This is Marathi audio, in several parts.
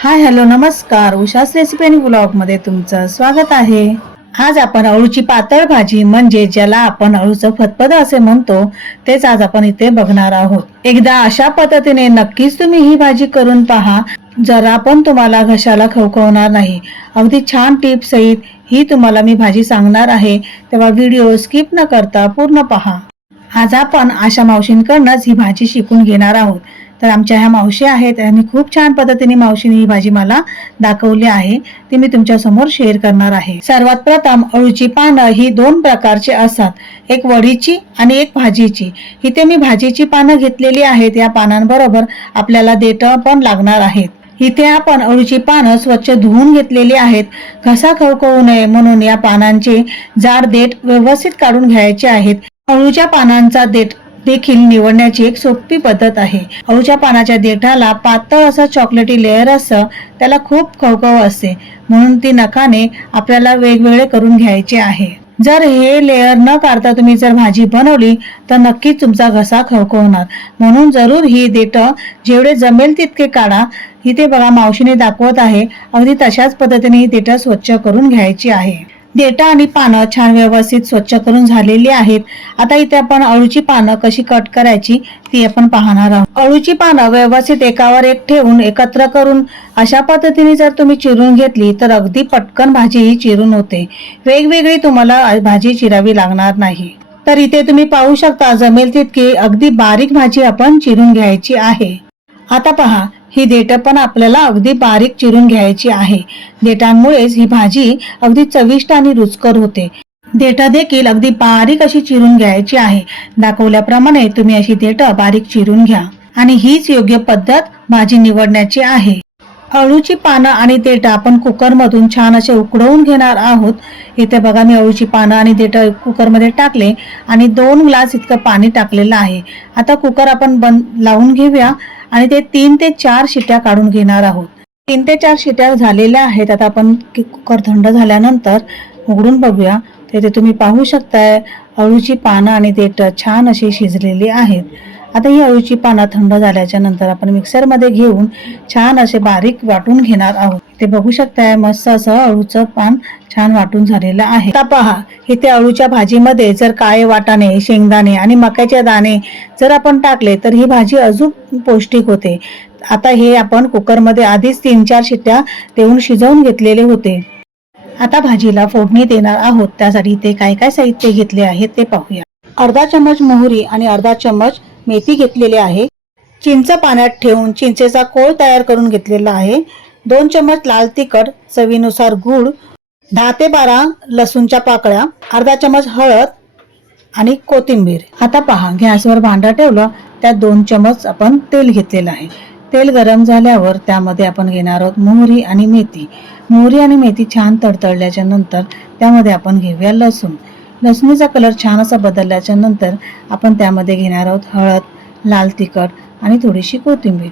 हाय हॅलो नमस्कार. उषास रेसिपी आणि ब्लॉगमध्ये तुमचं स्वागत आहे. आज आपण अळूची पातळ भाजी म्हणजे ज्याला आपण अळूचं फतफद असे म्हणतो तेच आज आपण इथे बघणार आहोत. एकदा अशा पद्धतीने नक्कीच तुम्ही ही भाजी करून पहा. जरा पण तुम्हाला घशाला खवखवणार नाही. अगदी छान टिप सहित ही तुम्हाला मी भाजी सांगणार आहे. तेव्हा व्हिडिओ स्किप न करता पूर्ण पहा. आज आपण आशा मावशींकडनंच ही भाजी शिकून घेणार आहोत. तर आमच्या ह्या मावशी आहेत आणि खूप छान पद्धतीने मावशीने ही भाजी मला दाखवली आहे. ती मी तुमच्यासमोर शेअर करणार आहे. सर्वात प्रथम अळूची पानं ही दोन प्रकारची असतात. एक वडीची आणि एक भाजीची. इथे मी भाजीची पानं घेतलेली आहेत. या पानांबरोबर आपल्याला देट पण लागणार आहेत. इथे आपण अळूची पानं स्वच्छ धुवून घेतलेली आहेत. घसा खवखवू नये म्हणून या पानांचे जाड देठ व्यवस्थित काढून घ्यायचे आहेत. अळूच्या पानांचा देठ देखील निवडण्याची एक सोपी पद्धत आहे. अळूच्या पानाच्या देठाला पातळ असं चॉकलेटी लेअर असतं त्याला खूप खवखव असते. म्हणून ती नखाने आपल्याला वेगवेगळे करून घ्यायचे आहे. जर हे लेअर न काढता तुम्ही जर भाजी बनवली तर नक्कीच तुमचा घसा खवखवणार. म्हणून जरूर ही देठ जेवढे जमेल तितके काढा. इथे बघा मावशीने दाखवत आहे अगदी तशाच पद्धतीने ही देठ स्वच्छ करून घ्यायची आहे. देटा आणि पानं छान व्यवस्थित स्वच्छ करून झालेली आहेत. आता इथे आपण अळूची पानं कशी कट करायची ती आपण पाहणार आहोत. अळूची पानं व्यवस्थित एकावर एक ठेवून एकत्र करून अशा पद्धतीने जर तुम्ही चिरून घेतली तर अगदी पटकन भाजी ही चिरून होते. वेगवेगळी तुम्हाला भाजी चिरावी लागणार नाही. तर इथे तुम्ही पाहू शकता जमेल तितकी अगदी बारीक भाजी आपण चिरून घ्यायची आहे. आता पहा ही देठ पण आपल्याला अगदी बारीक चिरून घ्यायची आहे. देठांमुळेच ही भाजी अगदी चविष्ट आणि रुचकर होते. देठ देखील अगदी बारीक अशी चिरून घ्यायची आहे. दाखवल्याप्रमाणे तुम्ही अशी देठ बारीक चिरून घ्या. आणि हीच योग्य पद्धत भाजी निवडण्याची आहे. अळूची पानं आणि देठ आपण कुकरमधून छान असे उकडवून घेणार आहोत. इथे बघा मी अळूची पानं आणि देठ कुकरमध्ये टाकले आणि दोन ग्लास इतकं पाणी टाकलेलं आहे. आता कुकर आपण बंद लावून घेऊया. आणि ते तीन ते चार शिट्या काढून घेणार आहोत. तीन ते चार शिट्या झालेल्या आहेत. आता आपण कुकर थंड झाल्यानंतर उघडून बघूया. तिथे तुम्ही पाहू शकताय अळूची पानं आणि देठ छान अशी शिजलेली आहेत. आता ही अळूची पानं थंड झाल्याच्यानंतर आपण मिक्सरमध्ये घेऊन छान असे बारीक वाटून घेणार आहोत. ते बघू शकताय मस्त असं अळूचं पान छान वाटून झालेलं आहे. आता पहा इथे अळूच्या भाजीमध्ये जर काळे वाटाणे शेंगदाणे आणि मक्याचे दाणे जर आपण टाकले तर ही भाजी अजून पौष्टिक होते. आता हे आपण कुकरमध्ये आधीच तीन चार शिट्ट्या देऊन शिजवून घेतलेले होते. आता भाजीला फोडणी देणार आहोत. त्यासाठी ते काय काय साहित्य घेतले आहे ते पाहूया. अर्धा चमच मोहरी आणि अर्धा चमच मेथी घेतलेली आहे. चिंच पाण्यात ठेवून चिंचेचा कोळ तयार करून घेतलेला आहे. दोन चमच लाल तिखट चवीनुसार गूळ दहा ते बारा लसूणच्या पाकळ्या अर्धा चमच हळद आणि कोथिंबीर. आता पहा गॅसवर भांडा ठेवलं त्यात दोन चमच आपण तेल घेतलेलं आहे. तेल गरम झाल्यावर त्यामध्ये आपण घेणार आहोत मोहरी आणि मेथी. मोहरी आणि मेथी छान तडतडल्याच्या नंतर त्यामध्ये आपण घेऊया लसूण. लसणीचा कलर छान असा बदलल्याच्या नंतर आपण त्यामध्ये घेणार आहोत हळद लाल तिखट आणि थोडीशी कोथिंबीर.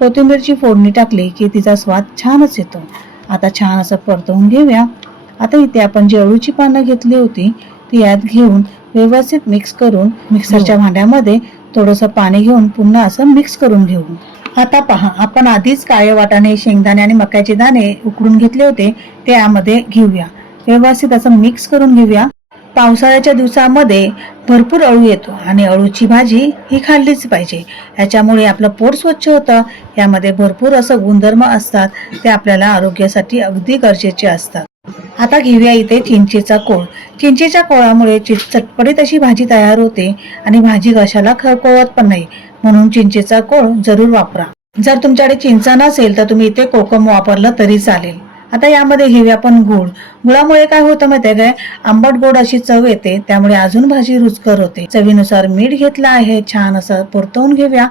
कोथिंबीरची फोडणी टाकली की तिचा स्वाद छानच येतो. आता छान असं परतवून घेऊया. आता इथे आपण जी अळूची पानं घेतली होती ती यात घेऊन व्यवस्थित मिक्स करून मिक्सरच्या भांड्यामध्ये थोडंसं पाणी घेऊन पुन्हा असं मिक्स करून घेऊ. आता पहा आपण आधीच काळे वाटाणे शेंगदाणे आणि मक्याचे दाणे उकडून घेतले होते ते यामध्ये घेऊया. व्यवस्थित असं मिक्स करून घेऊया. पावसाळ्याच्या दिवसामध्ये भरपूर अळू येतो आणि अळूची भाजी ही खाल्लीच पाहिजे. याच्यामुळे आपलं पोट स्वच्छ होतं. यामध्ये भरपूर असं गुणधर्म असतात. ते आपल्याला आरोग्यासाठी अगदी गरजेचे असतात. आता घेऊया इथे चिंचेचा कोळ. चिंचेच्या कोळामुळे चटपटीत अशी भाजी तयार होते आणि भाजी घशाला खवखवत पण नाही. म्हणून चिंचेचा कोळ जरूर वापरा. जर तुमच्याकडे चिंचा नसेल तर तुम्ही इथे कोकम वापरलं तरी चालेल. आता यामध्ये घेऊया आपण गुळ. गुळामुळे काय होतं माहितीये काय? आंबट गोड अशी चव येते त्यामुळे अजून भाजी रुचकर होते. चवीनुसार मीठ घेतलं आहे छान असं परतवून घेऊया.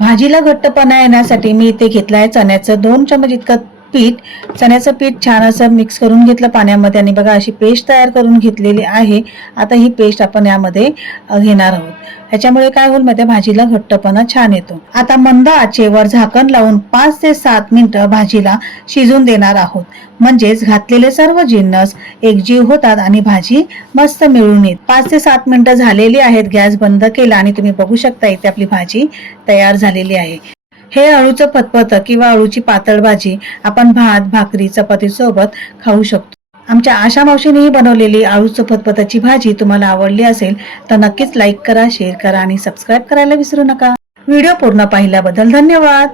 भाजीला घट्टपणा येण्यासाठी मी इथे घेतलं आहे चण्याचं दोन चमच इतकं पीठ चण्याचं पीठ छान असं मिक्स करून घेतलं पाण्यामध्ये आणि बघा अशी पेस्ट तयार करून घेतलेली आहे. आता ही पेस्ट आपण यामध्ये घेणार आहोत. ह्याच्यामुळे काय होईल माहिती भाजीला घट्टपणा छान येतो. आता मंद आचेवर झाकण लावून पाच ते सात मिनिटं भाजीला शिजून देणार आहोत. म्हणजेच घातलेले सर्व जिन्नस एकजीव होतात आणि भाजी मस्त मिळून येत. पाच ते सात मिनिटं झालेली आहेत गॅस बंद केला आणि तुम्ही बघू शकता इथे आपली भाजी तयार झालेली आहे. हे अळूचं फतफत किंवा अळूची पातळ भाजी आपण भात भाकरी चपाती सोबत खाऊ शकतो. आमच्या आशा मावशीनेही बनवलेली अळूचं फतफताची भाजी तुम्हाला आवडली असेल तर नक्कीच लाईक करा शेअर करा आणि सबस्क्राईब करायला विसरू नका. व्हिडिओ पूर्ण पाहिल्याबद्दल धन्यवाद.